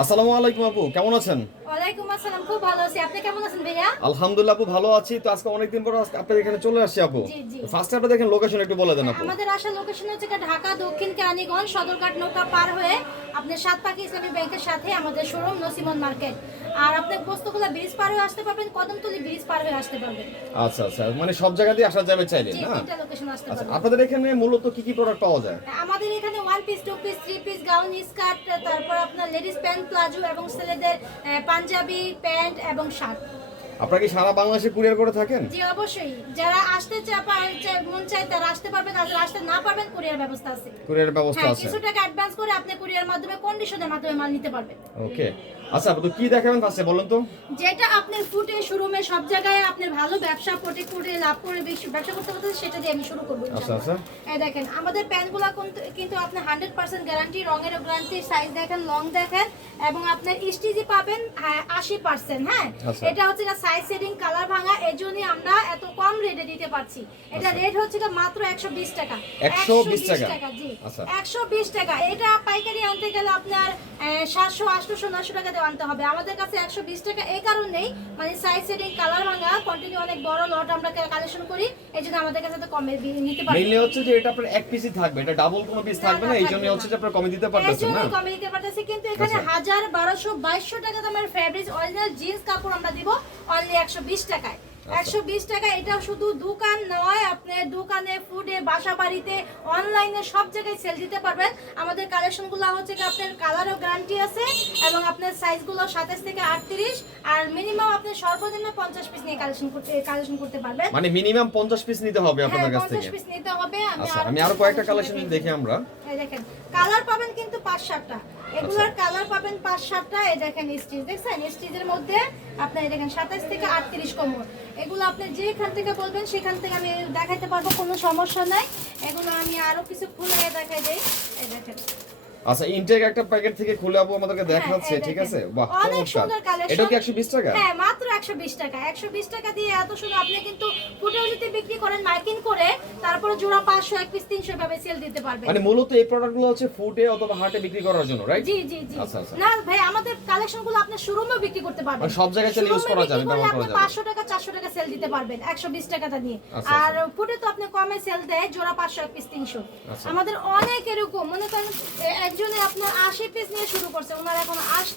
আসসালামু আলাইকুম আপু কেমন আছেন? ওয়ালাইকুম আসসালাম খুব ভালো আছি। আপনি কেমন আছেন ভাইয়া? আলহামদুলিল্লাহ আপু ভালো আছি। তো আজকে অনেকদিন পর আজকে আপনাদের এখানে চলে আসছি আপু। জি, জি। ফার্স্টে আপনি দেখেন লোকেশন একটু বলে দেন আপু। আমাদের আসার লোকেশন হচ্ছে ঢাকা দক্ষিণ কেরানীগঞ্জ সদরঘাট নৌকা পার হয়ে আপনার সাতপাকি ইসলামী ব্যাংকের সাথে আমাদের শোরুম নসিমন মার্কেট আর আপনি বস্তুগুলো ব্রিজ পার হয়ে আসতে পারবেন কদমতলি ব্রিজ পার হয়ে আসতে পারবেন। আচ্ছা আচ্ছা মানে সব জায়গাতেই আসা যাবে চাইলে না? আচ্ছা আপনাদের এখানে মূলত কি কি প্রোডাক্ট পাওয়া যায়? আমাদের এখানে one piece two piece three piece gown skirt তারপর আপনার লেডিস প্যান্ট প্লাজো এবং ছেলেদের পাঞ্জাবি প্যান্ট এবং শার্ট আপনারা কি সারা বাংলাদেশে কুরিয়ার করে থাকেন? জি অবশ্যই। যারা আসতে চা- পার- চা- মন চায় তারা আসতে পারবেন আর আসতে না পারবেন কুরিয়ার ব্যবস্থা আছে। কুরিয়ার ব্যবস্থা হ্যাঁ আছে। কিছু টাকা অ্যাডভান্স করে আপনি কুরিয়ার মাধ্যমে কন্ডিশনের মাধ্যমে মাল নিতে পারবেন। ওকে। আচ্ছা আপু তো কি দেখাবেন ফার্স্টে বলুন তো। যেটা আপনি ফুটে শোরুমে সব জায়গায় আপনি ভালো ব্যবসা প্রোটেক্ট করে লাভ করে বেশি ব্যবসা করতে করতে সেটা দিয়ে আমি শুরু করব আচ্ছা আচ্ছা। এই দেখেন আমাদের প্যান্টগুলো কিন্তু- কিন্তু আপনি হান্ড্রেড পার্সেন্ট গ্যারান্টি রঙের গ্যারান্টি সাইজ দেখেন লং দেখেন এবং আপনার স্টিজি পাবেন আশি পার্সেন্ট হ্যাঁ? আচ্ছা। এটা হচ্ছে সাইজ সেটিং কালার ভাঙা এর জন্যই আমরা এত কম রেটে দিতে পারছি। এটা আচ্ছা। রেট হচ্ছে মাত্র একশো বিশ টাকা। 120 টাকা? জি। আচ্ছা। একশো বিশ টাকা। এটা পাইকারি আনতে গেলে আপনার সাতশো আটশোশো নশো টাকা দিয়ে আনতে হবে। আমাদের কাছে একশো বিশ টাকা এই কারণেই মানে সাইজ কালার ভাঙা কন্টিনিউ অনেক বড় লট আমরা কালেকশন করি। এই জন্য আমাদের কাছে তো কমে নিতে পারি হচ্ছে যে এটা আপনার এক পিসই থাকবে। এটা ডাবল কোনো পিস থাকবে না না, এই জন্য হচ্ছে যে আপনারা কমে দিতে পারতেছেন না? কমে দিতে পারতেছি। কিন্তু এখানে আচ্ছা। হাজার বারোশো বাইশশো টাকা দামের ফেব্রিক অরিজিনাল জিন্স কাপড় আমরা দিব। অনলি একশো বিশ টাকায়। আচ্ছা। একশো বিশ টাকা এটা শুধু দোকান নয় আপনি দোকানে ফুডে বাসা বাড়িতে অনলাইনে সব জায়গায় সেল দিতে পারবেন। আমাদের কালেকশনগুলো হচ্ছে কি আপনার কালারও গ্যারান্টি আছে এবং আপনার সাইজগুলো সাতাশ থেকে আটত্রিশ আর মিনিমাম আপনি সর্বনিম্ন পঞ্চাশ পিস নিয়ে কালেকশন করতে কালেকশন করতে পারবেন। মানে মিনিমাম পঞ্চাশ পিস নিতে হবে হ্যাঁ আপনাদের কাছ পঞ্চাশ পিস নিতে হবে আচ্ছা আমি আরও কয়েকটা কালেকশন দেখি আমরা। দেখেন কালার পাবেন কিন্তু পাঁচ সাতটা। এগুলার। কালার পাবেন পাঁচ সাতটা, এই দেখেন স্টিচ দেখছেন? স্টিচের মধ্যে আপনার দেখেন সাতাশ থেকে আটত্রিশ কোমর। এগুলো আপনি যেখান থেকে বলবেন, সেখান থেকে আমি দেখাইতে পারব, কোনো সমস্যা নাই। এগুলো আমি আরও কিছু খুলে দেখাই দিই। এই দেখেন। আচ্ছা ইনটেক একটা প্যাকেট থেকে খুলে আপু আমাদেরকে দেখাচ্ছে হ্যাঁ, ঠিক আছে? বাহ অনেক সুন্দর কালেকশন এটা কি 120 টাকা? হ্যাঁ মাত্র 120 টাকা। 120 টাকা দিয়ে এত সুন্দর আপনি কিন্তু ফুটেও যদি বিক্রি করেন মার্কিং করে তারপরে জোড়া 500 এক পিস 300 ভাবে সেল দিতে পারবেন। মানে মূলত এই প্রোডাক্টগুলো হচ্ছে ফুটে অথবা হাটে বিক্রি করার জন্য রাইট জি জি জি। আচ্ছা, আচ্ছা। না ভাই আমাদের কালেকশনগুলো আপনি শোরুমেও বিক্রি করতে পারবেন। মানে সব জায়গায় use Showroom-এ করা যাবে, ব্যবহার করা আপনি যাবে। 500 টাকা 400 টাকা সেল দিতে পারবেন 120 টাকাটা নিয়ে। আচ্ছা, আর ফুটে তো আপনি কমে সেল দেয় জোড়া 500 এক পিস 300 আচ্ছা। আমাদের অনেক এরকম মনে করেন একজনে আপনার 80 পিস নিয়ে শুরু করছে ওনার এখন আশ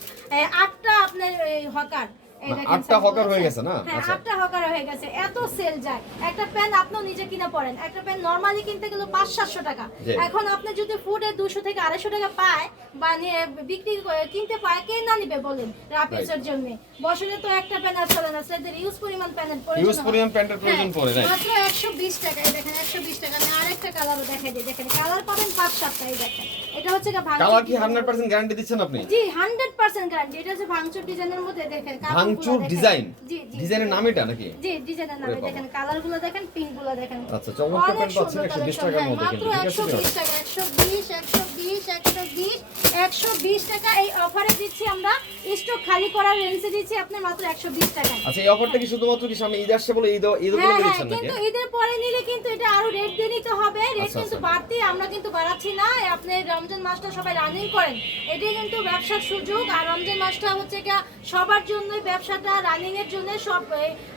আটটা আপনার হকার। না, আটটা হকার হয়ে গেছে না? হ্যাঁ আচ্ছা। আটটা হকার হয়ে গেছে এত সেল যায়। একটা প্যান আপনিও নিজে কিনে পড়েন একটা প্যান নরমালি কিনতে গেলে পাঁচ সাতশো টাকা। এখন আপনি যদি ফুডে দুশো থেকে আড়াইশো টাকা পায় বা নিয়ে বিক্রি কিনতে পায় কে না নিবে বলেন রাপিসের জন্য? বছরে তো একটা প্যান আর চলে না সেদের ইউজ পরিমাণ প্যানের ইউজ পরিমাণ প্যান্টের প্রয়োজন পড়ে রাইট মাত্র একশো বিশ টাকা দেখেন একশো বিশ টাকা আমি আরেকটা কালারও দেখাই দিই দেখেন কালার পাবেন পাঁচ সাতটা এই দেখেন। এটা হচ্ছে কালার কি 100% গ্যারান্টি দিচ্ছেন আপনি? জি হান্ড্রেড পার্সেন্ট গ্যারান্টি এটা হচ্ছে ভাঙচুর ডিজাইনের মধ্যে দেখেন ভাঙচুর ডিজাইন জি ডিজাইনের নাম এটা নাকি? জি ডিজাইনের নামে বাবা। দেখেন কালারগুলো দেখেন পিঙ্কগুলো দেখেন। আচ্ছা, চমৎকার প্যান্ট পাচ্ছেন 120 টাকার হ্যাঁ, মধ্যে কিন্তু, ঠিক আছে 120 টাকা 120 120 120 120 টাকা এই অফারে দিচ্ছি আমরা। স্টক খালি করার রেঞ্জে দিচ্ছি আপনি মাত্র 120 টাকা। আচ্ছা এই অফারটা কি শুধুমাত্র কি সামনে ঈদ আসছে বলে ঈদ ঈদ হ্যাঁ হ্যাঁ দিচ্ছেন নাকি? কিন্তু ঈদের পরে নিলে কিন্তু এটা আরও রেট দিয়ে নিতে হবে। রেট আচ্ছা, কিন্তু আচ্ছা। বাড়তি আমরা কিন্তু বাড়াচ্ছি না। আপনি রমজান মাসটা সবাই রানিং করেন। এটাই কিন্তু ব্যবসার সুযোগ। আর রমজান মাসটা হচ্ছে গিয়া সবার জন্যই ব্যবসাটা রানিং এর জন্য সব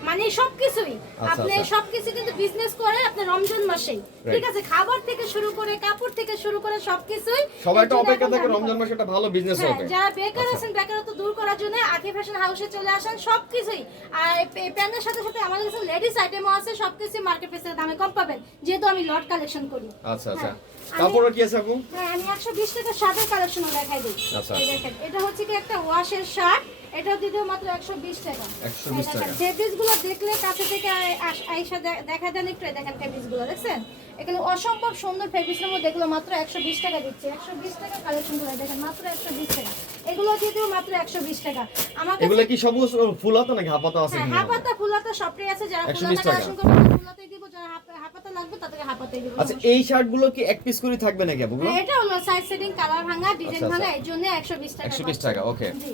মানে সবকিছুই। আচ্ছা, আপনি আচ্ছা। সবকিছু কিন্তু বিজনেস করে আপনি রমজান মাসেই। ঠিক আছে খাবার থেকে শুরু করে কাপড় থেকে শুরু করে সবকিছুই সবাই এর অপেক্ষা থাকে রমজান মাসে একটা ভালো বিজনেস হ্যাঁ, হবে। যারা বেকার আচ্ছা। আছেন বেকারত্ব দূর করার জন্য আকি ফ্যাশন হাউসে চলে আসেন সবকিছুই। আর প্যান্টের সাথে সাথে আমাদের কাছে লেডিস আইটেমও আছে সবকিছু মার্কেট প্লেসের দামে কম পাবেন যেহেতু আমি লট কালেকশন করি। আচ্ছা আচ্ছা। হ্যাঁ, তারপরে কি আছে আপু? হ্যাঁ আমি একশো বিশ টাকা শার্টের কালেকশনও দেখাই দিই। আচ্ছা। দেখেন এটা হচ্ছে কি একটা ওয়াশের শার্ট এটা দিতে মাত্র একশো বিশ টাকা। 120 টাকা। ফেব্রিক্সগুলো দেখলে কাছে থেকে আই- আইসা দেখা দেন একটু দেখেন ফেব্রিক্সগুলো দেখছেন? এখানে অসম্ভব সুন্দর ফেব্রিক্স এর মধ্যে এগুলো মাত্র একশো বিশ টাকা দিচ্ছে। একশো বিশ টাকা কালেকশন করে দেখেন মাত্র একশো বিশ টাকা। এগুলো দিতেও মাত্র একশো বিশ টাকা। আমার কাছে এগুলো কি সব ফুল হাতা নাকি হাফাতা আছে হ্যাঁ এখানে? হাপাতা ফুলাতা সবটাই আছে। যারা 120 ফুলাতা টাকা। কালেকশন করবে ফুলাতাই দিব যারা হাপাতা লাগবে তাদেরকে হাপাতাই দিব। আচ্ছা এই শার্টগুলো কি এক পিস করে থাকবে নাকি আপু হ্যাঁ, এটা হলো সাইজ সেটিং কালার ভাঙা ডিজাইন আচ্ছা, ভাঙা আচ্ছা। এই জন্য 120 টাকা 120 টাকা. জি।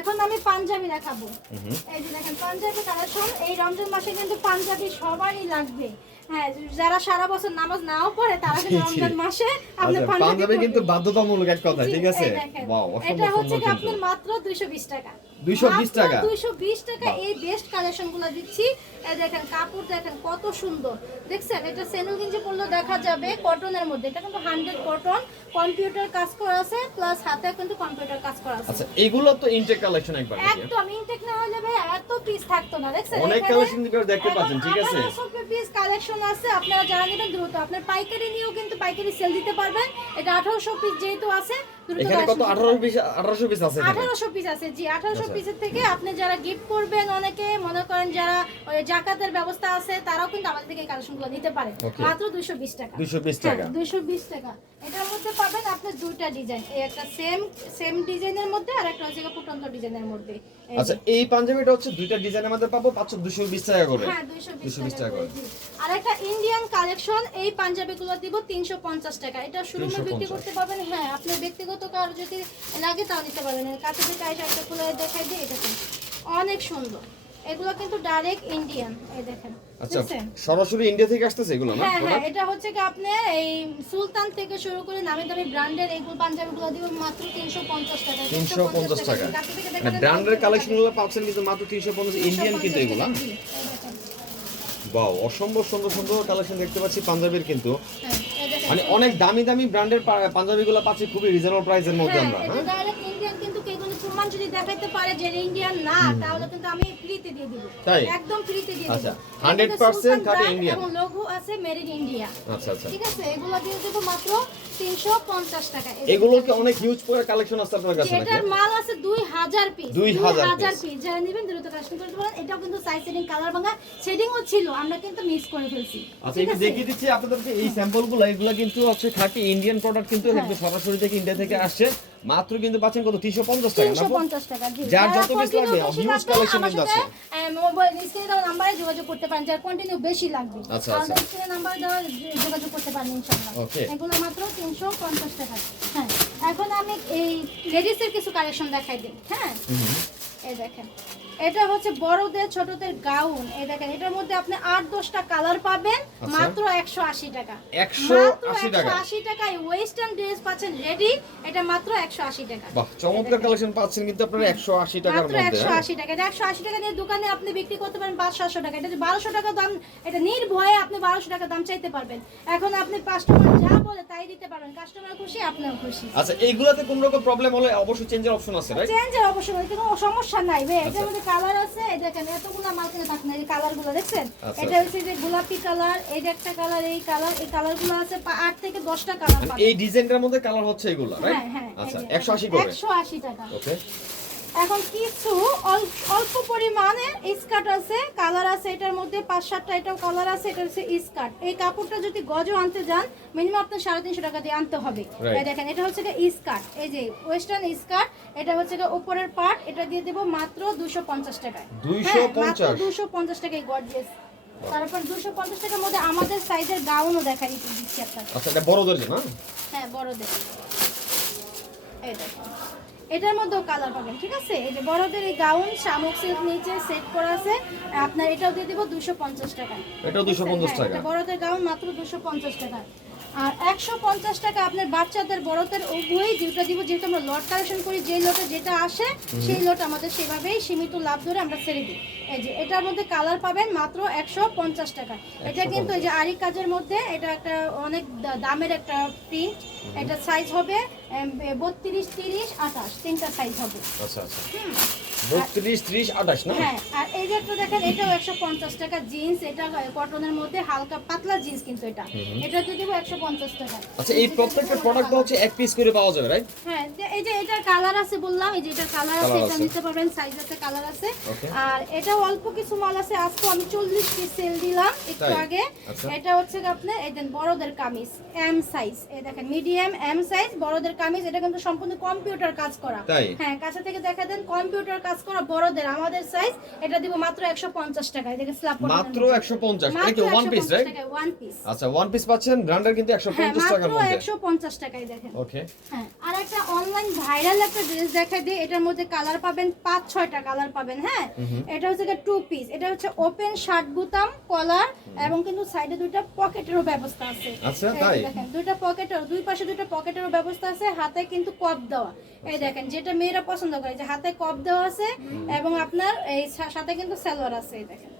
এখন আমি পাঞ্জাবি দেখাবো। এই যে দেখেন পাঞ্জাবি কালেকশন এই রমজান মাসে কিন্তু পাঞ্জাবি সবারই লাগবে। হ্যাঁ যারা সারা বছর নামাজ নাও পড়ে তারা কিন্তু। রমজান মাসে আপনি আচ্ছা পাঞ্জাবি পাঞ্জাবি কিন্তু। বাধ্যতামূলক এক কথা ঠিক আছে এটা হচ্ছে আপনার মাত্র 220 টাকা 220 টাকা? 220 টাকা এই বেস্ট কালেকশনগুলো দিচ্ছি। এই দেখেন কাপড় দেখেন কত সুন্দর। দেখছেন এটা সেনুল গেঞ্জি পরলে দেখা যাবে কটনের মধ্যে। এটা কিন্তু 100 কটন কম্পিউটার কাজ করা আছে প্লাস হাতে কিন্তু কম্পিউটার কাজ করা আছে। আচ্ছা এগুলো তো ইনটেক কালেকশন একবার একদম ইনটেক না হলে ভাই এত পিস থাকতো না। দেখছেন অনেক কালেকশন দেখতে পাচ্ছেন ঠিক আছে। পিস কালেকশন আছে আপনারা যারা নেবেন দ্রুত। আপনার পাইকারি নিয়েও কিন্তু পাইকারি সেল দিতে পারবেন। এটা 1800 পিস যেহেতু আছে এখানে কত? 18 পিস 1800 পিস আছে এখানে। আঠারোশো পিস আছে জি আঠারোশো আচ্ছা। পিসের থেকে আপনি যারা গিফট করবেন অনেকে মনে করেন যারা ওই জাকাতের ব্যবস্থা আছে তারাও কিন্তু আমাদের থেকে কালেকশনগুলো নিতে পারে। মাত্র দুইশো বিশ টাকা। 220 টাকা। বিশ টাকা। এটার মধ্যে পাবেন আপনি দুইটা ডিজাইন এই একটা সেম সেম ডিজাইনের মধ্যে আর একটা হচ্ছে ফুটন্ত ডিজাইনের মধ্যে। এই আচ্ছা এই পাঞ্জাবিটা হচ্ছে দুইটা ডিজাইনের মধ্যে পাবো পাঁচশো দুশো বিশ টাকা করে। হ্যাঁ, 220 220 টাকা টাকা করে, করে। জি। আর একটা ইন্ডিয়ান কালেকশন এই পাঞ্জাবিগুলো দিব 350 টাকা। এটা শোরুমে বিক্রি করতে পারবেন? হ্যাঁ আপনি ব্যক্তিগত কারও যদি লাগে তাও নিতে পারবেন। কাছে থেকে আইসা একটা খুলে দেখাই দিই এটা অনেক সুন্দর। এগুলো কিন্তু ডাইরেক্ট ইন্ডিয়ান এই দেখেন। আচ্ছা সরাসরি ইন্ডিয়া থেকে আসতেছে এগুলো না? হ্যাঁ হ্যাঁ এটা হচ্ছে কি আপনার এই সুলতান থেকে শুরু করে নামি দামি ব্র্যান্ডের এইগুলো পাঞ্জাবিগুলো দিব মাত্র 350 টাকা। 350 টাকা। মানে ব্র্যান্ডের তাও কালেকশনগুলো পাচ্ছেন কিন্তু মাত্র 350 ইন্ডিয়ান কিন্তু এগুলো। বাও অসম্ভব সুন্দর সুন্দর কালেকশন দেখতে পাচ্ছি পাঞ্জাবির কিন্তু হ্যাঁ। মানে অনেক দামি দামি ব্র্যান্ডের পাঞ্জাবি গুলো পাচ্ছি খুবই রিজনেবল প্রাইসের মধ্যে হ্যাঁ, আমরা হ্যাঁ direct Indian কিন্তু কেউ যদি প্রমাণ যদি দেখাইতে পারে যে ইন্ডিয়ান না তাহলে কিন্তু আমি ফ্রিতে দিয়ে দিব। তাই? একদম ফ্রিতে দিয়ে দিব। আচ্ছা, 100% সুলতান খাঁটি brand এবং লোগো আছে মেড ইন ইন্ডিয়া আচ্ছা আচ্ছা। ঠিক আছে এগুলো দিয়ে দেব মাত্র 350 টাকা। এগুলো কি অনেক হিউজ করে কালেকশন আছে আপনার কাছে এটার মাল আছে 2000 পিস 2000 পিস যারা নেবেন দ্রুত কালেকশন করতে পারেন। এটাও কিন্তু সাইজ সেটিং কালার ভাঙা। শেডিংও ছিল আমরা কিন্তু মিস করে ফেলছি। আচ্ছা আছে? দেখিয়ে দিচ্ছি আপনাদেরকে এই স্যাম্পলগুলো। এগুলো কিন্তু হচ্ছে খাঁটি ইন্ডিয়ান প্রোডাক্ট কিন্তু হ্যাঁ। একদম সরাসরি থেকে ইন্ডিয়া থেকে আসছে। মাত্র কিন্তু পাচ্ছেন কত? 350 টাকা 350 টাকা জি। যার যত লাগবে, বেশি huge লাগবে, collection আমার কিন্তু আছে। মোবাইল স্ক্রিনে দেওয়া নাম্বারে যোগাযোগ করতে পারেন যার কন্টিনিউ বেশি লাগবে। আচ্ছা, আচ্ছা। স্ক্রিনে নাম্বার দেওয়া যোগাযোগ করতে পারেন ইনশাআল্লাহ। ওকে এগুলো মাত্র 350 টাকা। হ্যাঁ এখন আমি এই লেডিসের কিছু কালেকশন দেখাই দিই। হ্যাঁ। এই দেখেন। এটা হচ্ছে বড়দের ছোটদের গাউন। এই দেখেন এটার মধ্যে আপনি আট দশটা কালার পাবেন আচ্ছা। মাত্র একশো আশি টাকা। 180 টাকা। আশি টাকায় ওয়েস্টার্ন ড্রেস পাচ্ছেন রেডি এটা মাত্র একশো আশি টাকা। চমৎকার কালেকশন পাচ্ছেন কিন্তু আপনারা 180 টাকার মাত্র একশো হ্যাঁ? আশি টাকা। এটা একশো আশি টাকা নিয়ে দোকানে আপনি বিক্রি করতে পারেন পাঁচ সাতশো টাকা। এটা বারোশো টাকা দাম এটা নির্ভয়ে আপনি বারোশো টাকা দাম চাইতে পারবেন। এখন আপনি কাস্টমার যা বলে তাই দিতে পারবেন। কাস্টমার খুশি আপনিও খুশি। আচ্ছা এইগুলাতে কোন রকম প্রবলেম হলে অবশ্যই চেঞ্জের অপশন আছে রাইট চেঞ্জের অবশ্যই মানে কোনো সমস্যা নাই ভাই। আচ্ছা। এটার মধ্যে কালার আছে এই দেখেন এতগুলো মাল কিনে থাকেন এই কালারগুলো দেখছেন? আচ্ছা। এটা হচ্ছে যে গোলাপি কালার এই যে একটা কালার এই কালার এই কালারগুলো আছে আট থেকে দশটা কালার মানে এই ডিজাইনটার মধ্যে কালার হচ্ছে এগুলো রাইট হ্যাঁ হ্যাঁ আচ্ছা 180 করে। একশো আশি টাকা। ওকে এখন কিছু অল্প পরিমাণে স্কার্ট আছে কালার আছে এটার মধ্যে পাঁচ সাতটা এটাও কালার আছে এটা হচ্ছে স্কার্ট। এই কাপড়টা যদি গজ আনতে যান মিনিমাম আপনার সাড়ে তিনশো টাকা দিয়ে আনতে হবে. দেখেন এটা হচ্ছে স্কার্ট। এই যে ওয়েস্টার্ন স্কার্ট এটা হচ্ছে গিয়ে উপরের পার্ট এটা দিয়ে দেবো মাত্র দুশো পঞ্চাশ টাকায়। 250 দুশো পঞ্চাশ। টাকায় গর্জিয়াস তারপর দুশো পঞ্চাশ টাকার মধ্যে আমাদের সাইজের গাউনও দেখা দিচ্ছি আপনাকে। আচ্ছা এটা বড়দের জন্য? হ্যাঁ বড়দের। এই দেখো এটার মধ্যেও কালার পাবেন ঠিক আছে? এই যে বড়দের এই গাউন শামুক সিল্ক নিচে সেট করা আছে আপনার এটাও দিয়ে দিব দুশো পঞ্চাশ টাকা। এটাও 250 টাকা। বড়দের গাউন মাত্র দুশো পঞ্চাশ টাকা। আর একশো পঞ্চাশ টাকা আপনার বাচ্চাদের বড়দের উভয়ই দুটো দিব যেহেতু আমরা লট কালেকশন করি যে লটে যেটা আসে সেই লট আমাদের সেভাবেই সীমিত লাভ ধরে আমরা ছেড়ে দিই। এই যে এটার মধ্যে কালার পাবেন মাত্র একশো পঞ্চাশ টাকা। এটা কিন্তু এই যে আরি কাজের মধ্যে এটা একটা অনেক দামের একটা প্রিন্ট এটা সাইজ হবে বত্রিশ তিরিশ আঠাশ তিনটা সাইজ হবে। আচ্ছা আচ্ছা। হুম। 32 30 28 না? হ্যাঁ আর এই যে একটা দেখেন এটাও একশো পঞ্চাশ টাকা জিন্স এটা কটনের মধ্যে হালকা পাতলা জিন্স কিন্তু এটা। এটা দিয়ে দেবো একশো টাকা। আচ্ছা এই প্রত্যেকটা প্রোডাক্ট হচ্ছে এক পিস করে পাওয়া যাবে রাইট হ্যাঁ এই যে এটার কালার আছে বললাম এই যে এটার কালার আছে এটা নিতে পারবেন সাইজ আছে কালার আছে। আর এটাও অল্প কিছু মাল আছে আজকে আমি চল্লিশ পিস সেল দিলাম একটু আগে। আচ্ছা। এটা হচ্ছে আপনার এই দেন বড়দের কামিজ এম সাইজ এই দেখেন মিডিয়াম এম সাইজ বড়দের কামিজ এটা কিন্তু সম্পূর্ণ কম্পিউটার কাজ করা। হ্যাঁ কাছে থেকে দেখা দেন কম্পিউটার কাজ করা বড়দের আমাদের সাইজ এটা দিব মাত্র 150 টাকায় দেখে স্ল্যাব মাত্র 150 এটা কি one piece right one piece আচ্ছা ওয়ান পিস পাচ্ছেন ব্র্যান্ডের কিন্তু 150 টাকার মধ্যে। 150 টাকায় দেখেন। ওকে হ্যাঁ আর একটা অনলাইন ভাইরাল একটা ড্রেস দেখা দিই এটার মধ্যে কালার পাবেন পাঁচ ছয়টা কালার পাবেন হ্যাঁ? এটা হচ্ছে টু পিস এটা হচ্ছে ওপেন শার্ট বুতাম কলার এবং কিন্তু সাইডে দুইটা পকেটেরও ব্যবস্থা আছে। আচ্ছা, তাই? দেখেন দুইটা পকেটের দুই পাশে দুইটা পকেটেরও ব্যবস্থা আছে হাতে কিন্তু কপ দেওয়া। এই দেখেন যেটা মেয়েরা পছন্দ করে যে হাতে কপ দেওয়া আছে এবং আপনার এই সাথে কিন্তু সালোয়ার আছে এই দেখেন।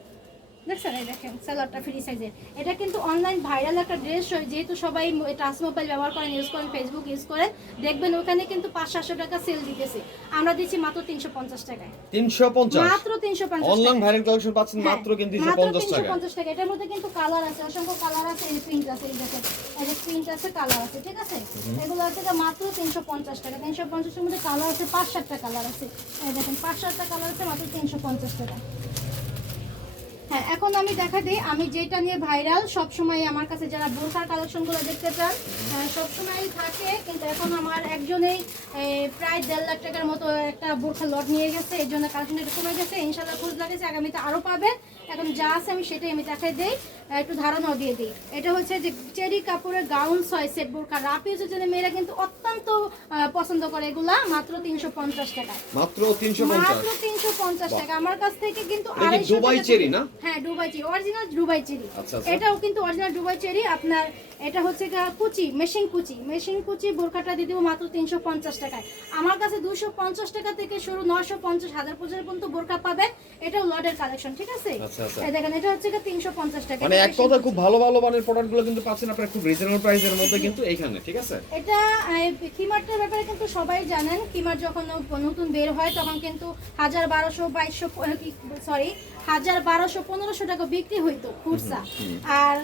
দেখছেন এই দেখেন সালোয়ারটা ফ্রি সাইজের এটা কিন্তু অনলাইন ভাইরাল একটা ড্রেস যেহেতু সবাই টাচ মোবাইল ব্যবহার করেন ইউজ করেন ফেসবুক ইউজ করেন দেখবেন ওখানে কিন্তু পাঁচ সাতশো টাকা সেল দিতেছে। আমরা দিচ্ছি মাত্র তিনশো পঞ্চাশ টাকায়। 350 মাত্র তিনশো পঞ্চাশ অনলাইন ভাইরাল কালেকশন পাচ্ছেন হ্যাঁ, মাত্র কিন্তু 350 টাকা পঞ্চাশ টাকা এটার মধ্যে কিন্তু কালার আছে অসংখ্য কালার আছে এই প্রিন্ট আছে এই দেখেন। এই প্রিন্ট আছে কালার আছে ঠিক আছে? এগুলো আছে মাত্র তিনশো পঞ্চাশ টাকা তিনশো পঞ্চাশের মধ্যে কালার আছে পাঁচ সাতটা কালার আছে। এই দেখেন পাঁচ সাতটা কালার আছে মাত্র তিনশো পঞ্চাশ টাকা হ্যাঁ এখন আমি দেখা দিই, আমি যেটা নিয়ে ভাইরাল সব সময় আমার কাছে যারা বোরখার কালেকশনগুলো দেখতে চান সব সময় থাকে, কিন্তু এখন আমার একজনেই প্রায় দেড় লাখ টাকার মতো একটা বোরখা লট নিয়ে গেছে এই জন্য কালেকশন একটু কমে গেছে ইনশাল্লাহ খোঁজ লাগেছে, আগামীতে আরও পাবেন এখন যা আছে আমি সেটাই আমি দেখাই দিই একটু ধারণাও দিয়ে দিই। এটা হচ্ছে যে চেরি কাপড়ের গাউন ছয় সেট বোরখা রাপি হচ্ছে যে মেয়েরা কিন্তু অত্যন্ত পছন্দ করে এগুলা মাত্র তিনশো পঞ্চাশ টাকায় মাত্র মাত্র 350 তিনশো পঞ্চাশ টাকা। আমার কাছ থেকে কিন্তু আড়াইশো দুবাই চেরি না? হ্যাঁ Dubai cherry original Dubai cherry. আচ্ছা, আচ্ছা। এটাও কিন্তু অরিজিনাল দুবাই চেরি। আপনার এটা হচ্ছে কুচি মেশিন কুচি। মেশিন কুচি বোরকাটা দিয়ে দেবো মাত্র তিনশো পঞ্চাশ টাকায়। আমার কাছে দুশো পঞ্চাশ টাকা থেকে শুরু নশো পঞ্চাশ হাজার পর্যন্ত পর্যন্ত বোরকা পাবেন। এটাও লডের কালেকশন ঠিক আছে? আচ্ছা, আচ্ছা। এই দেখেন এটা হচ্ছে তিনশো পঞ্চাশ টাকা। মানে এক কথা খুব ভালো ভালো মানের প্রোডাক্টগুলো কিন্তু পাচ্ছেন আপনারা খুব রিজনেবল প্রাইসের মধ্যে কিন্তু এইখানে ঠিক আছে? এটা কিমারটার ব্যাপারে কিন্তু সবাই জানেন কিমার যখন নতুন বের হয় তখন কিন্তু হাজার বারোশো বাইশশো সরি হাজার বারোশো পনেরোশো টাকা বিক্রি হইতো আর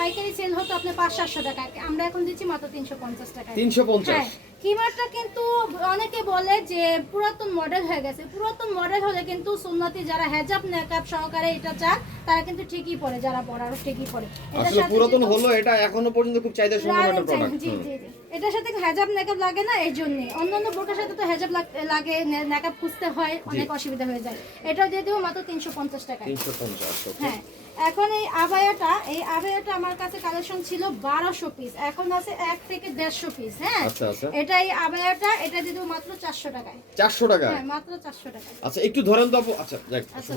পাইকারি সেল হতো আপনার পাঁচ সাতশো টাকা। আমরা এখন দিচ্ছি মাত্র তিনশো পঞ্চাশ টাকা 350 হ্যাঁ। কিমারটা কিন্তু অনেকে বলে যে পুরাতন মডেল হয়ে গেছে। পুরাতন মডেল হলে কিন্তু সুন্নতি যারা হেজাব মেকআপ সহকারে এটা চান তারা কিন্তু ঠিকই পরে যারা পরার ঠিকই এটার আসলে পুরাতন হলো এটা এখনও পর্যন্ত খুব চাহিদা সম্পন্ন একটা প্রোডাক্ট জি জি এটার সাথে হেজাব মেকআপ লাগে না এই জন্য। অন্যান্য বোরকার সাথে তো হেজাব লাগে মেকআপ খুঁজতে হয় অনেক অসুবিধা হয়ে যায়। এটা দিয়ে দেবো মাত্র তিনশো পঞ্চাশ টাকা 350 ওকে হ্যাঁ। এখন এই আবায়াটা এই আবায়াটা আমার কাছে কালেকশন ছিল বারোশো পিস এখন আছে এক থেকে দেড়শো পিস হ্যাঁ? আচ্ছা, আচ্ছা। এটা এই আবায়াটা এটা দিয়ে দেবো মাত্র চারশো টাকায়। 400 টাকা হ্যাঁ মাত্র চারশো টাকায়। আচ্ছা একটু ধরেন তো আচ্ছা আচ্ছা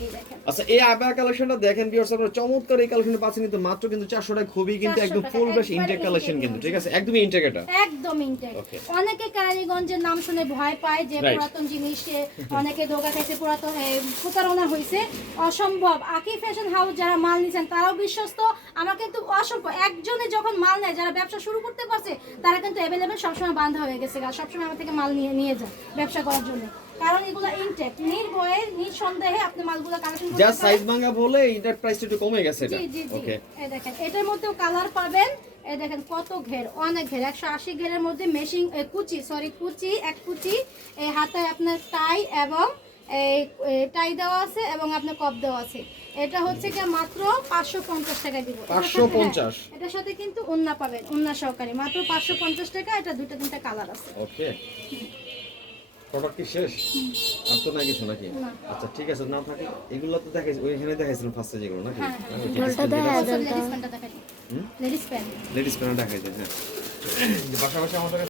এই দেখেন। আচ্ছা এই আবায়া কালেকশনটা দেখেন ভিউয়ার্স আপনারা চমৎকার এই কালেকশনটা পাচ্ছেন কিন্তু মাত্র কিন্তু 400 টাকা খুবই কিন্তু একদম ফুল বেশ ইনটেক কালেকশন কিন্তু ঠিক আছে? একদমই ইনটেক এটা। একদম ইনটেক অনেকে কালীগঞ্জের নাম শুনে ভয় পায় যে পুরাতন জিনিসে অনেকে ধোকা খাইছে পুরাতন প্রতারণা হয়েছে অসম্ভব আকি ফ্যাশন হাউস যারা মাল নিছেন তারাও বিশ্বস্ত। আমার কিন্তু অসম্ভব। একজনে যখন মাল নেয় যারা ব্যবসা শুরু করতে পারছে তারা কিন্তু অ্যাভেলেবেল সবসময় বান্ধা হয়ে গেছে সবসময় আমার থেকে মাল নিয়ে নিয়ে যায় ব্যবসা করার জন্য। কারণ এগুলো ইনটেক নির্ভয়ে নিঃসন্দেহে আপনি মালগুলো কালেকশন যা সাইজ ভাঙা বলে এটার প্রাইসটা একটু কমে গেছে এটা। জি জি এই দেখেন এটার মধ্যেও কালার পাবেন। এই দেখেন কত ঘের অনেক ঘের। একশো আশি ঘেরের মধ্যে মেশিং কুচি সরি কুচি এক কুচি। এই হাতে আপনার টাই এবং টাই দেওয়া আছে এবং আপনার কপ দেওয়া আছে। এটা হচ্ছে কি মাত্র পাঁচশো পঞ্চাশ টাকা দিব। এটার সাথে- 550 হ্যাঁ, এটার সাথে কিন্তু ওন্না পাবেন ওন্না সহকারে। মাত্র পাঁচশো পঞ্চাশ টাকা এটা দুইটা তিনটা কালার আছে। ওকে। প্রোডাক্ট কি শেষ? আর তো নাই কিছু নাকি? আচ্ছা ঠিক আছে না থাকে এগুলো তো দেখাইছি ওইখানে দেখাইছিলাম ফার্স্টে যেগুলো নাকি? হ্যাঁ। হ্যাঁ লেডিস প্যান্টটা দেখাই। লেডিস প্যান্ট লেডিস প্যান্ট হ্যাঁ। পাশাপাশি আমাদের